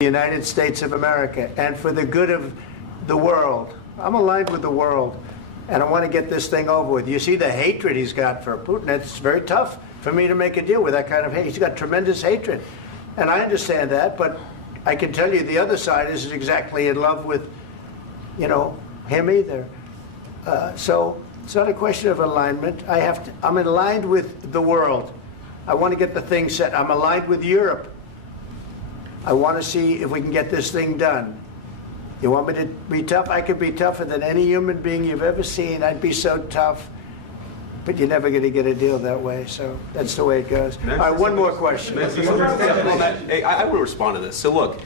the United States of America and for the good of the world. I'm aligned with the world, and I want to get this thing over with. You see the hatred he's got for Putin. It's very tough for me to make a deal with that kind of hate. He's got tremendous hatred, and I understand that, but I can tell you the other side isn't exactly in love with, him either. So it's not a question of alignment. I'm aligned with the world. I want to get the thing set. I'm aligned with Europe. I want to see if we can get this thing done. You want me to be tough? I could be tougher than any human being you've ever seen. I'd be so tough. But you're never going to get a deal that way. So that's the way it goes. All right, one more question. I will respond to this. So look,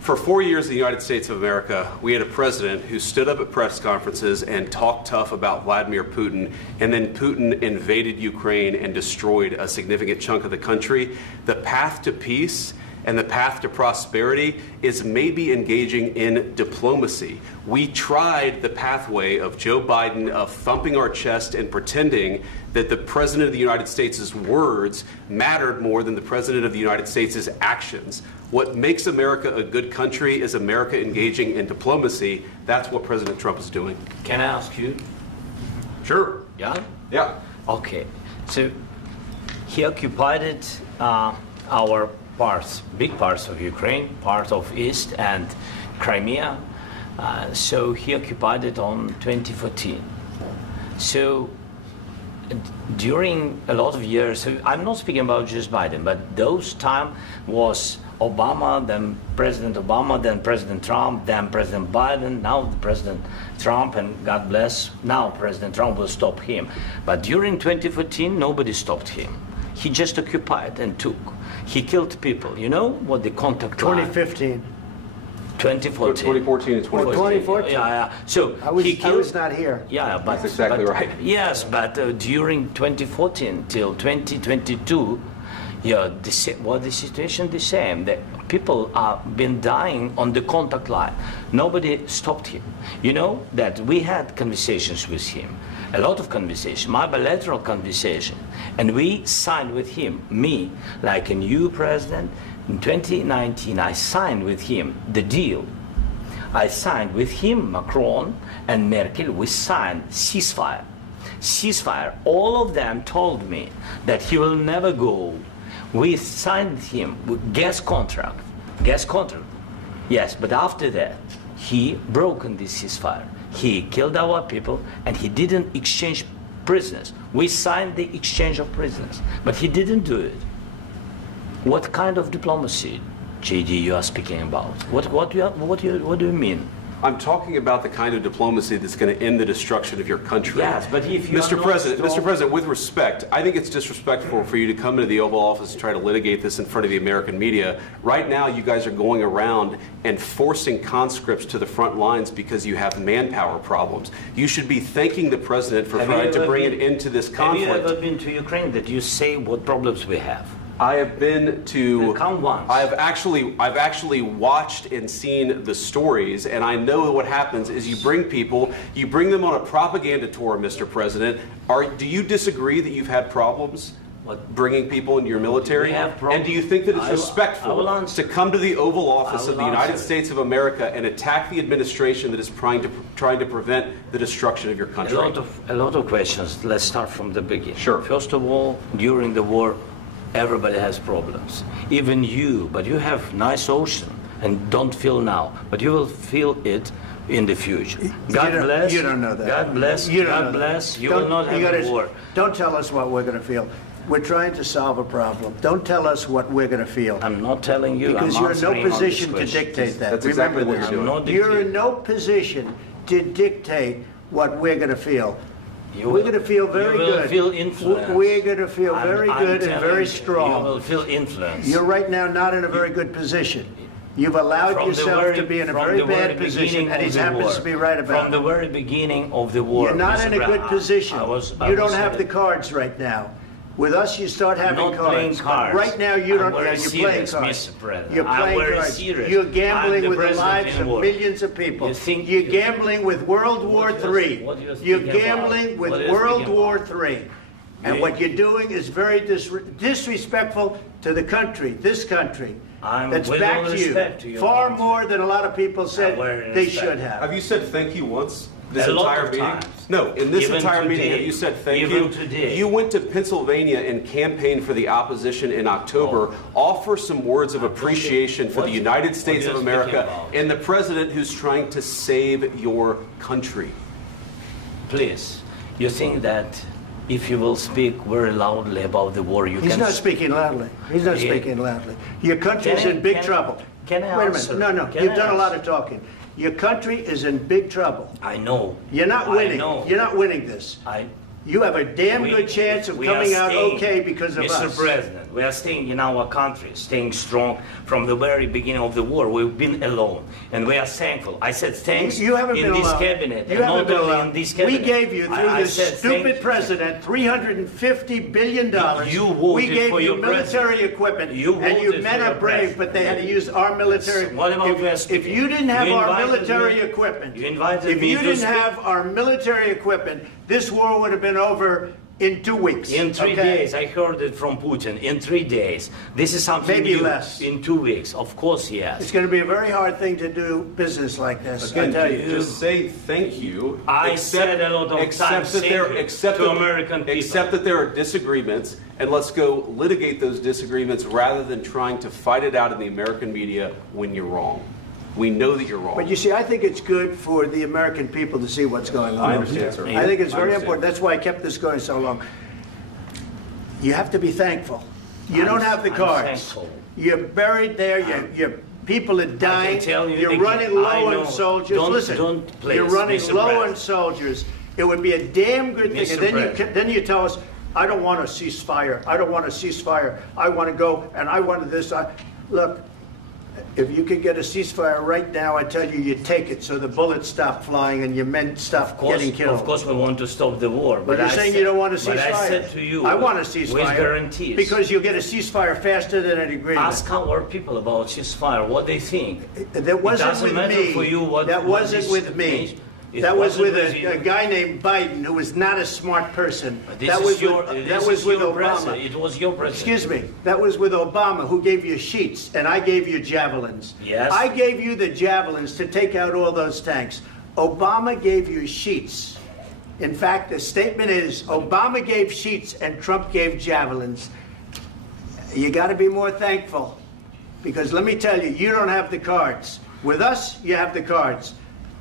for 4 years in the United States of America, we had a president who stood up at press conferences and talked tough about Vladimir Putin, and then Putin invaded Ukraine and destroyed a significant chunk of the country. The path to peace and the path to prosperity is maybe engaging in diplomacy. We tried the pathway of Joe Biden of thumping our chest and pretending that the President of the United States' words mattered more than the President of the United States' actions. What makes America a good country is America engaging in diplomacy. That's what President Trump is doing. Can I ask you? Sure. Yeah? Yeah. Okay. So he occupied our parts, big parts of Ukraine, part of East and Crimea. So he occupied it on 2014. So during a lot of years, so I'm not speaking about just Biden, but those time was Obama, then President Obama, then President Trump, then President Biden, now President Trump, and God bless, now President Trump will stop him. But during 2014, nobody stopped him. He just occupied and took. He killed people. You know what the contact 2015. 2014. 2014 and 2014. 2014. Yeah. So I was not here. Yeah, but that's exactly right. Yes, but during 2014 till 2022, the situation the same. The people have been dying on the contact line. Nobody stopped him. You know that we had conversations with him. A lot of conversation, my bilateral conversation, and we signed with him, me, like a new president. In 2019, I signed with him the deal. I signed with him, Macron and Merkel, we signed ceasefire. Ceasefire, all of them told me that he will never go. We signed with him with gas contract, yes, but after that, he broken this ceasefire. He killed our people, and he didn't exchange prisoners. We signed the exchange of prisoners, but he didn't do it. What kind of diplomacy, JD, you are speaking about? What do you mean? I'm talking about the kind of diplomacy that's going to end the destruction of your country. Yes, but if you Mr. President, with respect, I think it's disrespectful for you to come into the Oval Office and try to litigate this in front of the American media. Right now, you guys are going around and forcing conscripts to the front lines because you have manpower problems. You should be thanking the President for trying to bring an end to this conflict. Have you ever been to Ukraine that you say what problems we have? I have been to. Come once. I've actually watched and seen the stories, and I know what happens is you bring them on a propaganda tour, Mr. President. Do you disagree that you've had problems bringing people into your military? And do you think that it's respectful to come to the Oval Office of the United States of America and attack the administration that is trying to prevent the destruction of your country? A lot of questions. Let's start from the beginning. Sure. First of all, during the war, everybody has problems, even you, but you have nice ocean and don't feel now, but you will feel it in the future. God bless. You don't know that. God bless. God bless. You will not have a war. Don't tell us what we're going to feel. We're trying to solve a problem. Don't tell us what we're going to feel. I'm not telling you. Because you're in no position to dictate that. That's exactly what you're doing. You're in no position to dictate what we're going to feel. We're going to feel very good. You will feel influence. We're going to feel very good and very strong. You will feel influence. You're right now not in a very good position. You've allowed yourself to be in a very bad position, and he happens to be right about it. From the very beginning of the war. You're not in a good position. You don't have the cards right now. With us, you start having cards. Playing cards. Right now, you don't. You're playing cards. You're playing cards. You're gambling with the lives of millions of people. You're gambling with World War III. You're gambling with World War III. And what you're doing is very disrespectful to the country, this country. That's with back all to you. respect to your Far country. more than a lot of people said they respect. should have. Have you said thank you once this A lot entire of meeting? times. No, in this Even entire meeting, today. have you said thank Even you? today. You went to Pennsylvania and campaigned for the opposition in October. Offer some words of appreciation for the United States what of you're America speaking about. and the president who's trying to save your country. Please, you think that if you will speak very loudly about the war, you He's can... not speaking loudly. He's not Yeah. speaking loudly. Your country is Can I- in big can- trouble. can I Wait a answer? minute. No, Can you've I done a lot answer? of talking. Your country is in big trouble. I know. You're not I winning. know. You're not winning this. You have a damn good chance of we are coming out staying, okay because of Mr. us. President, we are staying in our country, staying strong from the very beginning of the war. We've been alone, and we are thankful. I said thanks You haven't in been this alone. cabinet, You and haven't not been only alone. in this We cabinet. gave you, through I this said stupid thank- president, $350 billion. You voted we gave for you your military president. equipment, You and you voted men for are your brave, president. but they had to use our military. What about West If you didn't have our military equipment, You invited if me you to didn't speak. have our military equipment, this war would have been over in 2 weeks. In 3 okay? days, I heard it from Putin. In 3 days, this is something Maybe new. less. In 2 weeks, of course, yes. It's going to be a very hard thing to do business like this. I Again, tell you. just say thank you. I said a lot of times thank you to American people. Accept that there are disagreements, and let's go litigate those disagreements rather than trying to fight it out in the American media when you're wrong. We know that you're wrong. But you see, I think it's good for the American people to see what's going on. I understand, sir. I think it's I very understand. important. That's why I kept this going so long. You have to be thankful. You don't have the I'm cards. thankful. You're buried there. Your people are dying. tell you You're again, running I low know. on soldiers. Don't- Listen, don't, please, you're running Mr. low President. on soldiers. It would be a damn good thing. Mr. And then you tell us, I don't want a ceasefire. I don't want a ceasefire. I want to go and I want this. Look, if you could get a ceasefire right now, I tell you, you take it so the bullets stop flying and your men stop getting killed. Of course, we want to stop the war. But you're saying you don't want a ceasefire. But I said to you, I want a ceasefire. with guarantees. Because you'll get a ceasefire faster than an agreement. Ask our people about ceasefire, what they think. That wasn't doesn't with matter me. for you what- that what wasn't is- with me. It That was wasn't with with you. a guy named Biden, who was not a smart person. This That is was your, with, this that was is with your Obama. president. It was your president. Excuse me. That was with Obama, who gave you sheets, and I gave you javelins. Yes. I gave you the javelins to take out all those tanks. Obama gave you sheets. In fact, the statement is Obama gave sheets and Trump gave javelins. You got to be more thankful, because let me tell you, you don't have the cards. With us, you have the cards.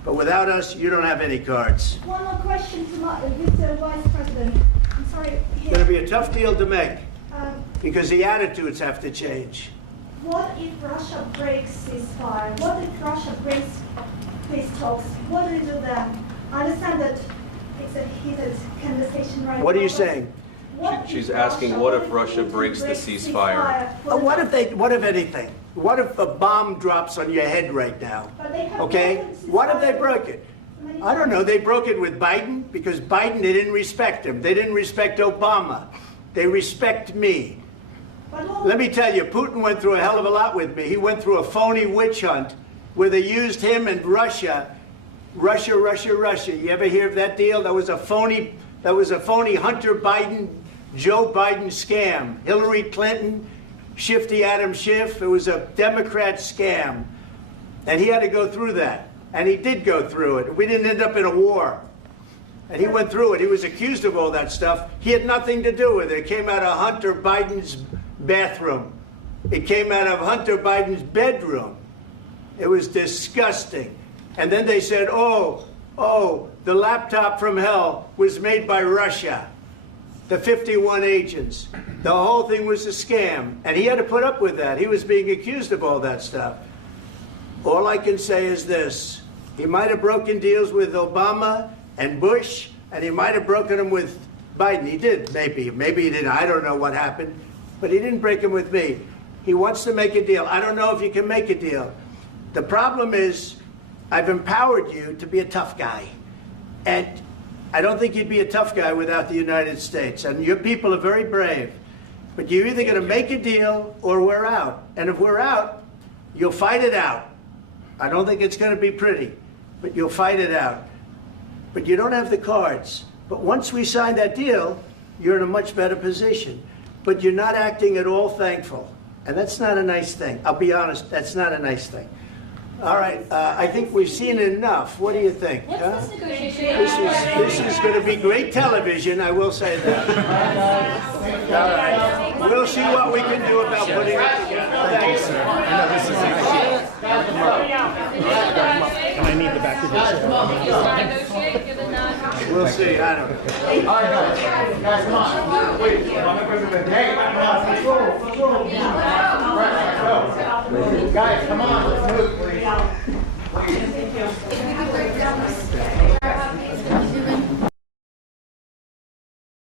But without us, you don't have any cards. One more question to Mr. Vice President. I'm sorry. It's going to be a tough deal to make, Um, because the attitudes have to change. what if Russia breaks ceasefire? What if Russia breaks peace talks? What do we do then? I understand that it's a heated conversation right now. What are you but saying? what She's if asking, what if if Russia Putin breaks the breaks ceasefire? for the- What if anything? What if a bomb drops on your head right now? But they have Okay? broken ceasefire What if they broke it? many I don't know. They broke it with Biden, because Biden, they didn't respect him. They didn't respect Obama. They respect me. But what- Let me tell you, Putin went through a hell of a lot with me. He went through a phony witch hunt where they used him and Russia. Russia. You ever hear of that deal? That was a phony Hunter Biden, Joe Biden scam. Hillary Clinton, Shifty Adam Schiff. It was a Democrat scam. And he had to go through that. And he did go through it. We didn't end up in a war. And he went through it. He was accused of all that stuff. He had nothing to do with it. It came out of Hunter Biden's bathroom. It came out of Hunter Biden's bedroom. It was disgusting. And then they said, oh, the laptop from hell was made by Russia. The 51 agents. The whole thing was a scam. And he had to put up with that. He was being accused of all that stuff. All I can say is this. He might have broken deals with Obama and Bush, and he might have broken them with Biden. He did, maybe. Maybe he didn't. I don't know what happened. But he didn't break them with me. He wants to make a deal. I don't know if you can make a deal. The problem is, I've empowered you to be a tough guy. And I don't think you'd be a tough guy without the United States. And your people are very brave. But you're either going to make a deal or we're out. And if we're out, you'll fight it out. I don't think it's going to be pretty, but you'll fight it out. But you don't have the cards. But once we sign that deal, you're in a much better position. But you're not acting at all thankful. And that's not a nice thing. I'll be honest, that's not a nice thing. All right, I think we've seen enough. What do you think? What's huh? this negotiation? This is going to be great television, I will say that. All right. We'll see what we can do about putting it together. Thank you, sir. I know this is and I need the back of your chair. We'll see, I don't know. All right, guys, come on. Wait, hey, guys, come on, let's move, please.